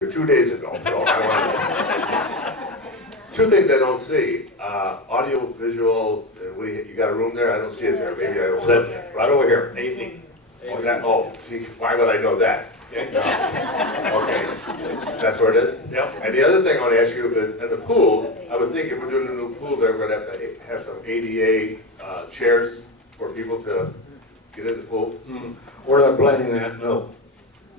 2 days ago, so I want two things I don't see. Audio, visual, you got a room there? I don't see it there. Maybe I don't. That, right over here, 80. See, why would I know that? Okay. Okay, that's where it is? Yep. And the other thing I want to ask you is, in the pool, I would think if we're doing a new pool, they're going to have to have some ADA chairs for people to get in the pool. We're not planning that, no.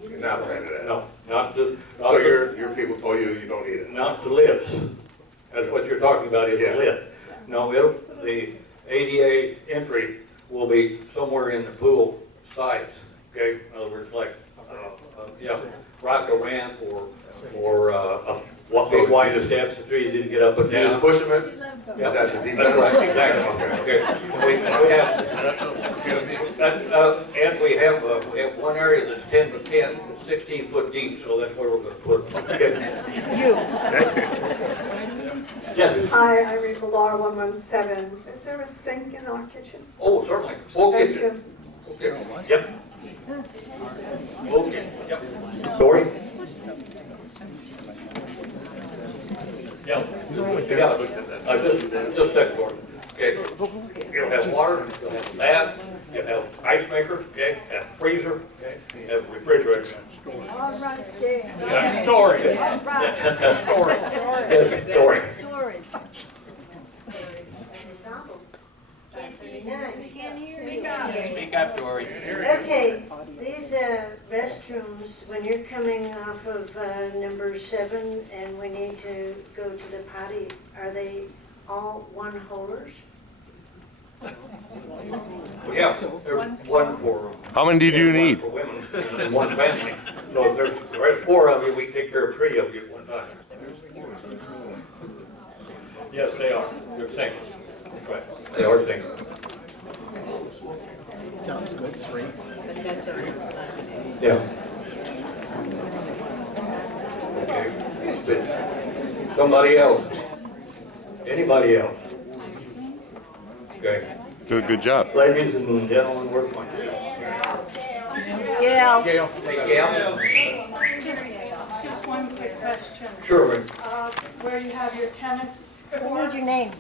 You're not planning that? No, not the, So your people told you don't need it? not the lifts. That's what you're talking about, is Yeah. the lift. No, the ADA entry will be somewhere in the pool sides, okay? In other words, like, rock a ramp or big wide steps that you need to get up and You just down. push them in? Yeah. That's the deep That's end? right, exactly. Okay. We have, and we have one area that's 10 by 10, 16 foot deep, so that's where we're gonna put it. Okay. Yes. Hi, Irene Pilar, 117. Is there a sink in our kitchen? Oh, certainly. Full Thank kitchen. you. Okay. Yep. Okay. Yep. Dory? Yeah. Just that door. Okay. You'll have water, you'll have a bath, you'll have ice maker, okay, have freezer, okay, you have refrigerator. All right, there. Yeah, storage. That's storage. Yes, storage. Storage. Speak up, Dory. Okay, these restrooms, when you're coming off of number 7 and we need to go to the potty, are they all one-holers? Yeah, there's one for. How many do you one need? For women, and one family. So there's 4 of you, we take care of 3 of you at one time. Yes, they are. They're single. That's right. They are single. Sounds good, 3. Yeah. Okay. Somebody else? Anybody else? Okay. Good job. Ladies and gentlemen, where's my? Yeah. Gail. Hey, Gail? Just one quick question. Sure. Where you have your tennis We courts. need your name.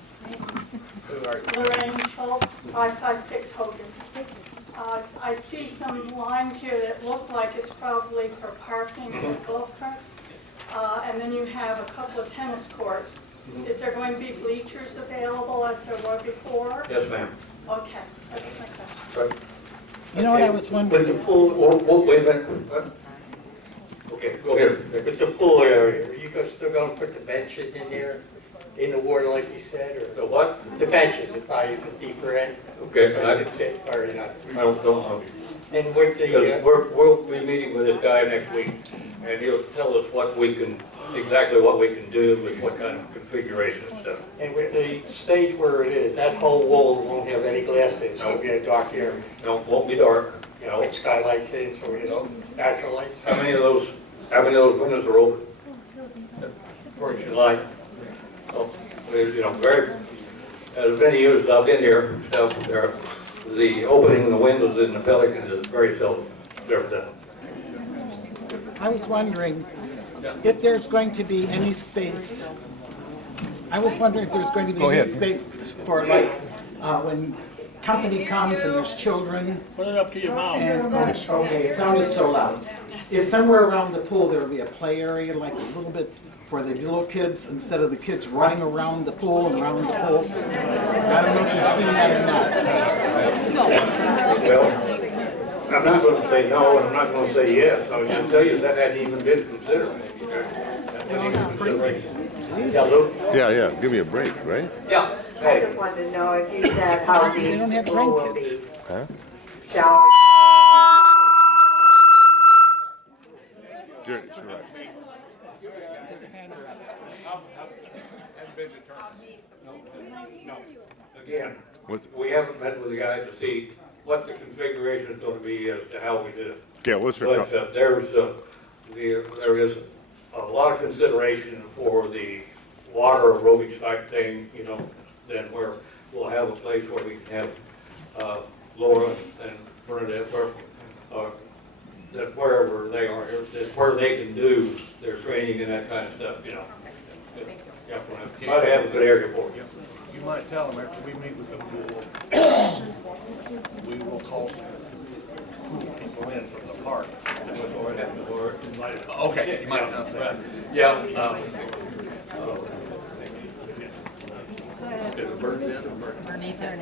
Lorraine Schultz, 556 Hogan. I see some lines here that look like it's probably for parking and golf carts. And then you have a couple of tennis courts. Is there going to be bleachers available as there were before? Yes, ma'am. Okay, that's my question. Right. You know what I was wondering? With the pool, wait a minute. Okay, go ahead. With the pool area, are you still gonna put the benches in there, in the water like you said, or? The what? The benches, if I, the deeper end? Okay, So I you can sit, or not? don't know. And with Because the, we'll be meeting with this guy next week, and he'll tell us what we can, exactly what we can do and what kind of configuration and stuff. and with the stage where it is, that whole wall won't have any glass in, so it'll be a dark area. No, it won't be dark, You know, with skylights in, so, natural lights. How many of those windows are open? Towards your light. Oh, very, as many years as I've been here, stuff there, the opening of the windows in the Pelican is very seldom. Ever done. I was wondering if there's going to be any space. I was wondering if there's going to be any space for like, when company comes and there's children. Put it up to your mouth. And, Oh, okay, it sounded so loud. If somewhere around the pool there would be a play area, like a little bit for the little kids, instead of the kids running around the pool and around the pool. I don't know if you've seen that or not. Well, I'm not going to say no, and I'm not going to say yes. I was just tell you that hadn't even been considered. That wasn't even consideration. Yeah, Lou? Yeah. Give me a break, right? Yeah. I Hey. just wanted to know if you said how They don't have the pool will grandkids. be Huh? showered. Sure, right. No. Again, What's, we haven't met with the guy to see what the configuration is going to be as to how we do it. Gail, what's your, But there is a lot of consideration for the water aerobics type thing, then where we'll have a place where we can have Laura and Bernadette or that wherever they are, that's where they can do their training and that kind of stuff, you know. Yeah, might have a good area for it. You might tell them after we meet with them, we will call some pool people in from the park. Okay, you might announce that. Yeah,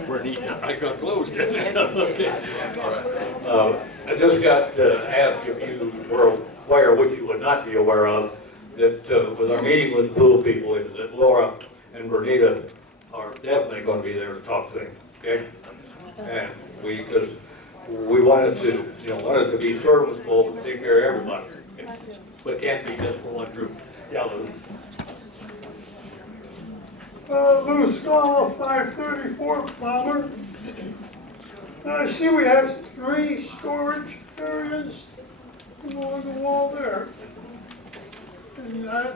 Bernita, I got closed, didn't I? Okay, all right. I just got asked if you were aware, which you would not be aware of, that with our meeting with the pool people, is that Laura and Bernita are definitely going to be there to talk to him, okay? And because we wanted to, wanted to be serviceable and take care of everybody, but it can't be just for one group. Yeah, Lou. Lou Scott, 534 Palmer. I see we have 3 storage areas along the wall there. And I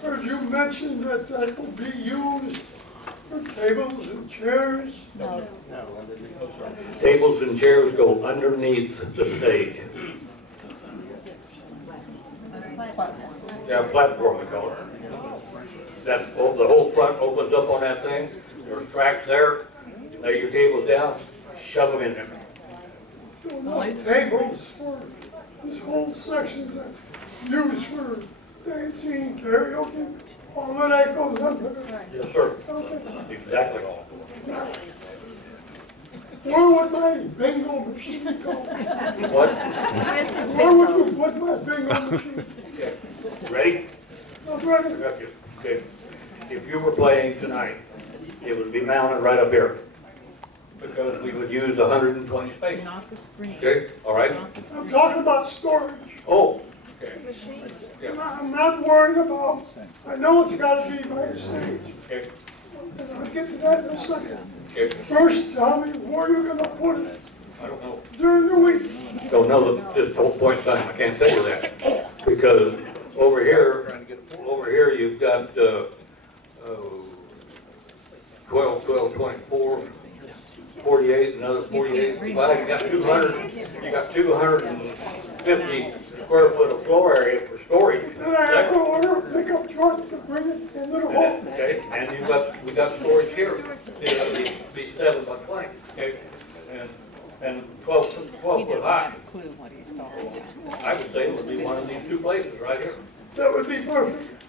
heard you mention that that will be used for tables and chairs. No, sir. Tables and chairs go underneath the stage. Yeah, platform we call it. That's, the whole front opens up on that thing, there's tracks there, lay your tables down, shove them in there. So no tables for this whole section that's used for dancing, karaoke, all of that goes under there. Yes, sir. Okay. Exactly all. Where would my bingo machine go? What? Where would you put my bingo machine? Okay. Ready? I'm ready. Got you. Okay. If you were playing tonight, it would be mounted right up here. Because we would use 120 space. Not the screen. Okay, all right? I'm talking about storage. Oh, okay. I'm not worried about, I know it's gotta be by the stage. Okay, And I'll get to that in a second. okay. First, tell me where you're gonna put it I don't know. during the week. Don't know this whole point in time, I can't tell you that. Because over here you've got 12, 24, 48, another 48. Well, you got 250 square foot of floor area for storage. Then I have to order a pickup truck to bring it into the home. Okay, and we got storage here. It'll be 7 by 20, okay? And 12 He foot doesn't high. have a clue what he's talking about. I would say it would be one of these 2 places right here. That would be perfect.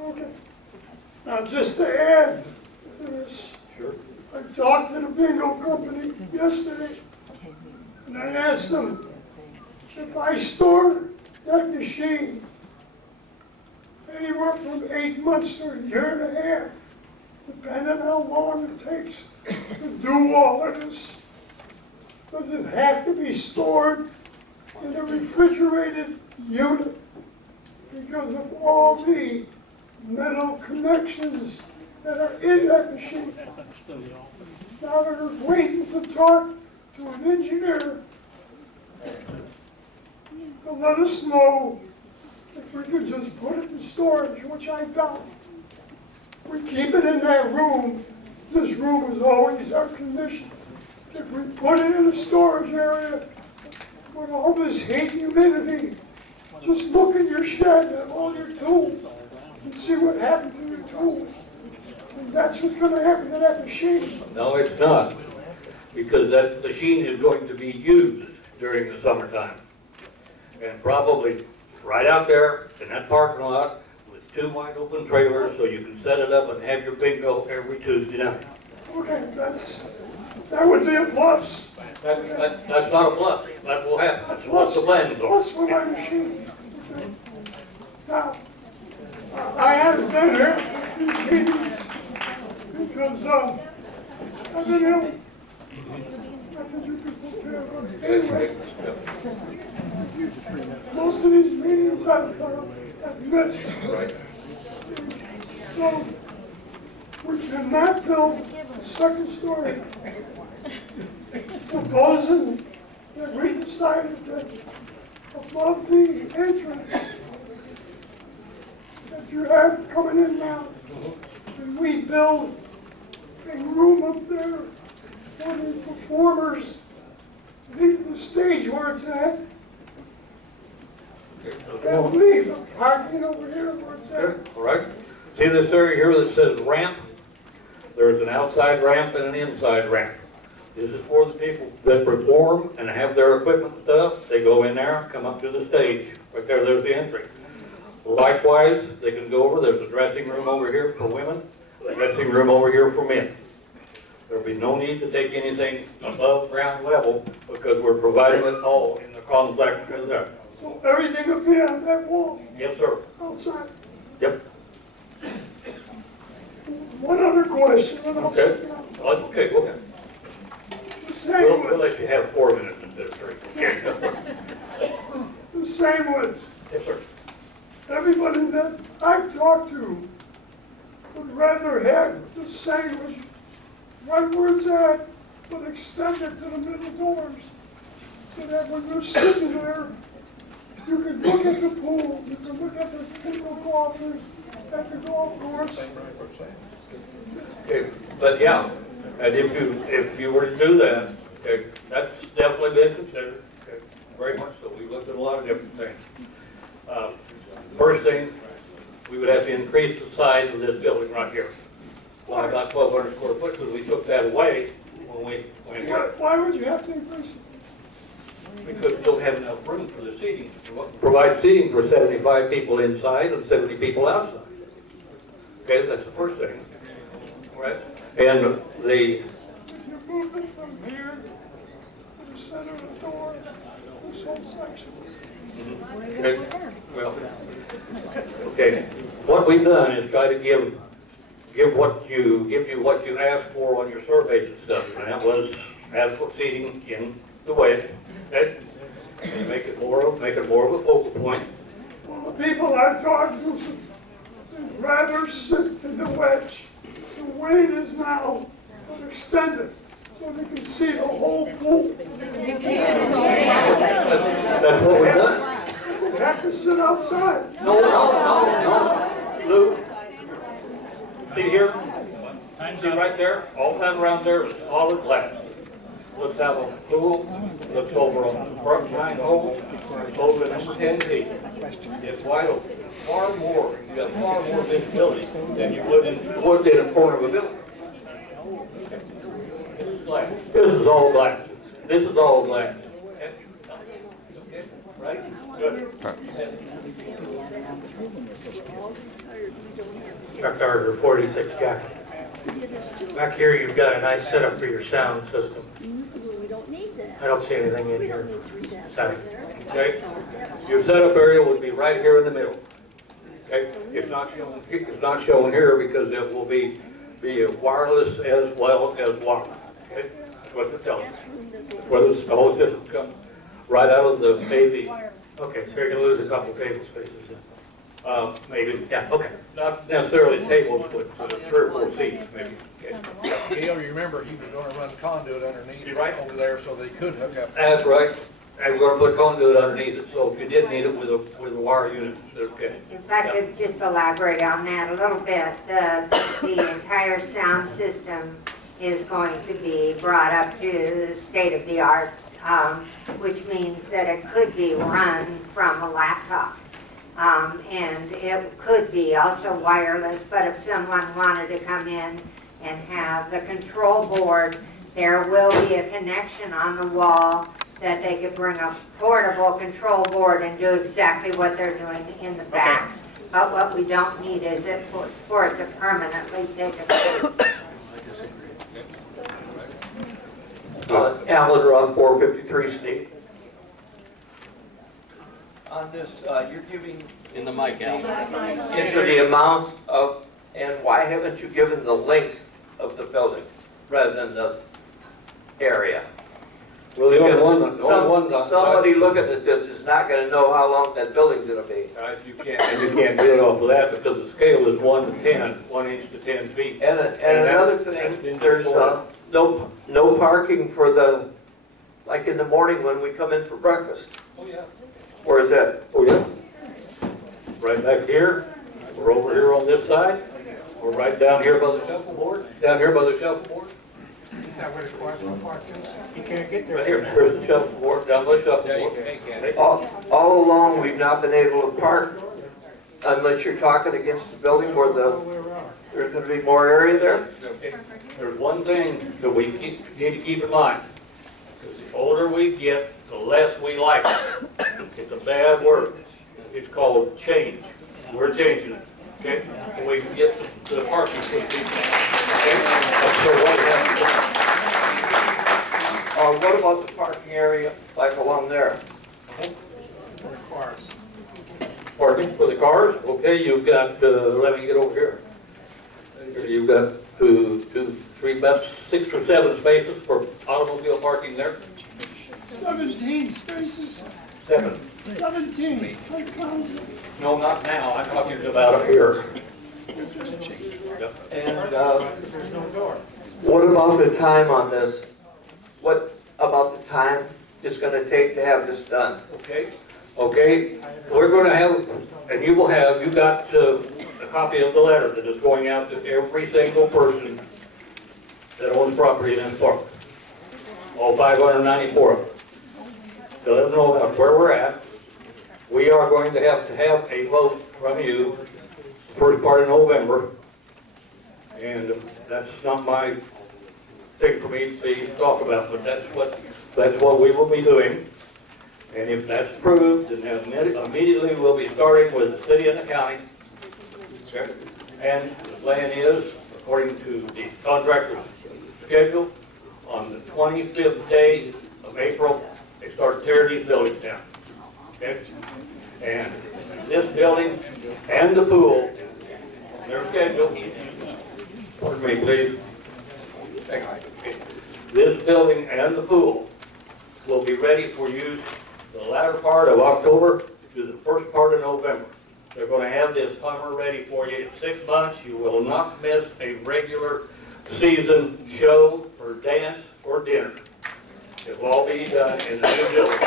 Okay. Now, just to add to this, Sure. I talked to the bingo company yesterday, and I asked them, if I store that machine anywhere from 8 months to a year and a half, depending how long it takes to do all of this, does it have to be stored in a refrigerated unit? Because of all the metal connections that are in that machine. Now they're waiting to talk to an engineer to let us know if we could just put it in storage, which I doubt. We keep it in that room. This room is always air conditioned. If we put it in a storage area with all this heat and humidity, just look in your shed and all your tools and see what happened to your tools. And that's what's going to happen to that machine. No, it's not, because that machine is going to be used during the summertime. And probably right out there in that parking lot with 2 wide open trailers, so you can set it up and have your bingo every Tuesday night. Okay, that would be a plus. That's not a plus, that will happen, that's what the plans are. Plus for my machine. Okay. Now, I haven't been here for these meetings because I've been ill. I think you people care about it. Anyway, most of these meetings I've missed. So, we cannot build a second story. Supposing that we decided that above the entrance that you have coming in now, and we build a room up there for the performers, the stage where it's at, That leaves the parking over here where it's at. Good, all right. See this area here that says ramp? There's an outside ramp and an inside ramp. This is for the people that perform and have their equipment and stuff. They go in there, come up to the stage. Right there, there's the entry. Likewise, they can go over, there's a dressing room over here for women, a dressing room over here for men. There'll be no need to take anything above ground level because we're providing it all in the complex there. So everything will be on that wall Yes, sir. outside. Yep. One other question, and I'll Okay. sit down. Okay, go ahead. The same We'll with, let you have 4 minutes instead of 3. the same with Yes, sir. everybody that I've talked to would rather have the sandwich right where it's at, but extended to the middle doors. So that when you're sitting there, you can look at the pool, you can look at the people golfers at the golf course. Okay, but yeah, and if you were to do that, okay, that's definitely been considered, okay, very much so. We looked at a lot of different things. First thing, we would have to increase the size of this building right here. By about 1,200 square foot, because we took that away when we went here. Why would you have to increase it? Because we don't have enough room for the seating. Provide seating for 75 people inside and 70 people outside. Okay, that's the first thing. All right? And the, If you move it from here to the center of the door, this whole section. okay, well, okay, what we've done is try to give you what you asked for on your surveys and stuff, and that was adequate seating in the wedge, okay? And make it more of a focal point. Well, the people I've talked to, they'd rather sit in the wedge, the way it is now, but extend it, so they can see the whole pool. That's what we've done. They have to sit outside. No. Lou, see here? See right there? All that around there is solid glass. Looks out on the pool, looks over on the front nine hole, it's over to number 10 feet. It's wide open. Far more, you got far more visibility than you would in a corner of a building. This is glass. This is all glass. This is all glass. Okay? Okay? Right? Good. Chuck Gardner, 46 Jackson. Back here, you've got a nice setup for your sound system. We don't need that. I don't see anything in We here. don't need 3,000 Sound. there. Okay? Your setup area would be right here in the middle. Okay? It's not shown here because it will be wireless as well as wired. Okay? That's what it tells us. Whether the whole system comes right out of the AV. Okay, so you're gonna lose a couple table spaces then. Maybe, Yeah, okay. not necessarily tables, but 3 or 4 seats maybe. Okay? Gail, you remember he was gonna run conduit underneath You're right. over there so they could hook up. That's right. And we're gonna put conduit underneath it, so if you did need it with a wire unit, it's okay. If I could just elaborate on that a little bit, the entire sound system is going to be brought up to state of the art, which means that it could be run from a laptop. And it could be also wireless, but if someone wanted to come in and have the control board, there will be a connection on the wall that they could bring a portable control board and do exactly what they're doing in the back. But what we don't need is it for it to permanently take a space. Alan Ruff, 453 Steve. On this, you're giving In the mic, Al. into the amount of, and why haven't you given the lengths of the buildings rather than the area? Well, the only one that. Somebody looking at this is not gonna know how long that building's gonna be. You can't do it off of that because the scale is 1 to 10, 1 inch to 10 feet. And another thing, there's no parking for the, like in the morning when we come in for breakfast. Oh, yeah. Where is that? Oh, yeah. Right back here, we're over here on this side, we're right down here by the shuffleboard, that where the cars will park? You can't get there. Here, there's the shuffleboard, down by the shuffleboard. All along, we've not been able to park unless you're talking against the building where there's gonna be more area there. There's one thing that we need to keep in mind. Because the older we get, the less we like it. It's a bad word. It's called change. We're changing it, okay? So we can get the parking for people. Okay? So what happens? What about the parking area, like along there? For the cars. Parking for the cars, okay, you've got, let me get over here. You've got about 6 or 7 spaces for automobile parking there. 17 spaces. 7. 17. No, not now, I'm talking about up here. And what about the time on this? What about the time it's gonna take to have this done? Okay, we're gonna have, and you will have, you got a copy of the letter that is going out to every single person that owns property in this park. All 594 of them. To let them know about where we're at. We are going to have a vote from you first part of November. And that's not my thing for me to talk about, but that's what we will be doing. And if that's approved, then immediately we'll be starting with the city and the county. Okay. And the plan is, according to the contractor's schedule, on the 25th day of April, they start tearing these buildings down. Okay? And this building and the pool, their schedule, pardon me please, this building and the pool will be ready for use the latter part of October to the first part of November. They're going to have this summer ready for you in 6 months. You will not miss a regular season show or dance or dinner. It will all be done in the new building.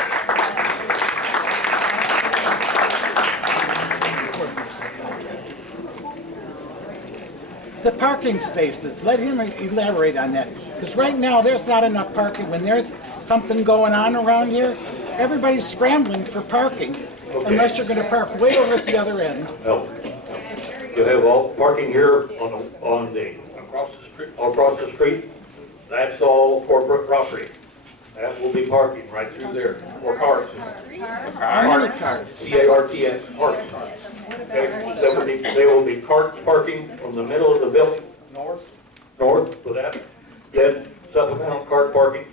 The parking spaces, let him elaborate on that. Because right now, there's not enough parking. When there's something going on around here, everybody's scrambling for parking, unless you're gonna park way over at the other end. No. You have all parking here across the street. That's all corporate property. That will be parking right through there for cars. How many cars? C-A-R-T-S, cars. Okay, they will be car parking from the middle of the building, north for that. Then supplemental car parking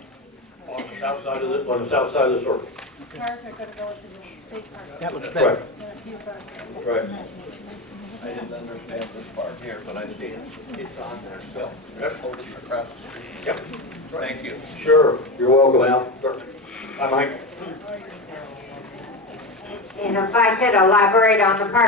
on the south side of the circle. Cars are gonna go into the big park. That looks better. Right. I didn't understand this part here, but I see it's on there, so. Hold it across the street. Yep. Thank you. Sure, you're welcome, Al. Hi, Mike. And if I could elaborate on the park.